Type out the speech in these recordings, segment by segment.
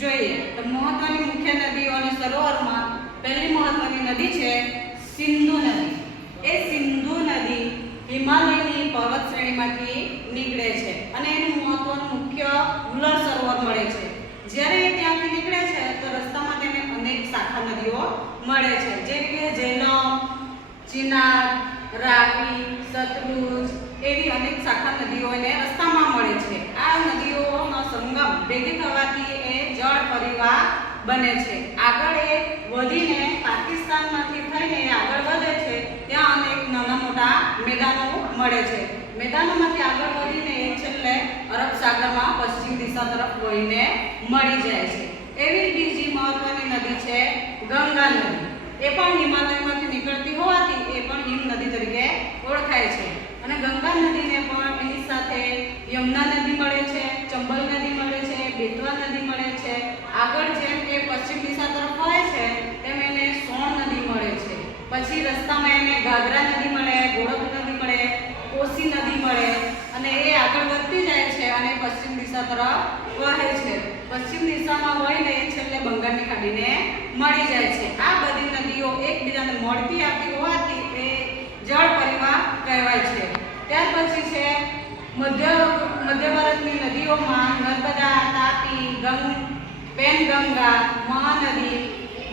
જોઈએ તો મહત્વની મુખ્ય નદીઓ અને સરોવરમાં પહેલી મહત્વની નદી છે સિંધુ નદી. એ સિંધુ નદી હિમાલયની પર્વત શ્રેણીમાંથી નીકળે છે અને એનું મહત્વનું મુખ્ય હુલર સરોવર મળે છે. જ્યારે એ ત્યાંથી નીકળે છે તો રસ્તામાં તેને અનેક શાખા નદીઓ મળે છે, જેવી કે ઝેલમ, ચિનાબ, રાવી, સતલુજ એવી અનેક શાખા નદીઓ એને રસ્તામાં મળે છે. આ નદીઓનો સંગમ ભેગી થવાથી એ જળ પરિવાહ બને છે. આગળ એ વધીને પાકિસ્તાનમાંથી થઈને આગળ વધે છે, ત્યાં અનેક નાના મોટા મેદાનો મળે છે. મેદાનોમાંથી આગળ વધીને એ છેલ્લે અરબ સાગરમાં પશ્ચિમ દિશા તરફ વહીને મળી જાય છે. એવી જ બીજી મહત્વની નદી છે ગંગા નદી. એ પણ હિમાલયમાંથી નીકળતી હોવાથી એ પણ હિમ નદી તરીકે ઓળખાય છે. અને ગંગા નદીને પણ એની સાથે યમુના નદી મળે છે, ચંબલ નદી મળે છે, બેતવા નદી મળે છે. આગળ જેમ એ પશ્ચિમ દિશા તરફ વહે છે તેમ એને સોન નદી મળે છે. પછી રસ્તામાં એને ઘાઘરા નદી મળે, ગોળક નદી મળે, કોસી નદી મળે અને એ આગળ વધતી જાય છે અને પશ્ચિમ દિશા તરફ વહે છે. પશ્ચિમ દિશામાં વહીને છેલ્લે બંગાળની ખાડીને મળી જાય છે. આ બધી નદીઓ એકબીજાને મળતી આવતી હોવાથી એ જળ પરિવાહ કહેવાય છે. ત્યાર પછી છે મધ્ય ભારતની નદીઓમાં નર્મદા, તાપી, પેનગંગા, મહાનદી,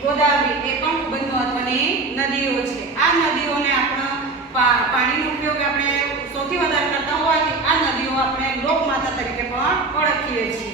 ગોદાવરી એ પણ ખૂબ જ મહત્વની નદીઓ છે. આ નદીઓને આપણે પાણીનો ઉપયોગ આપણે સૌથી વધારે કરતા હોવાથી આ નદીઓ આપણે લોકમાતા તરીકે પણ ઓળખીએ છીએ.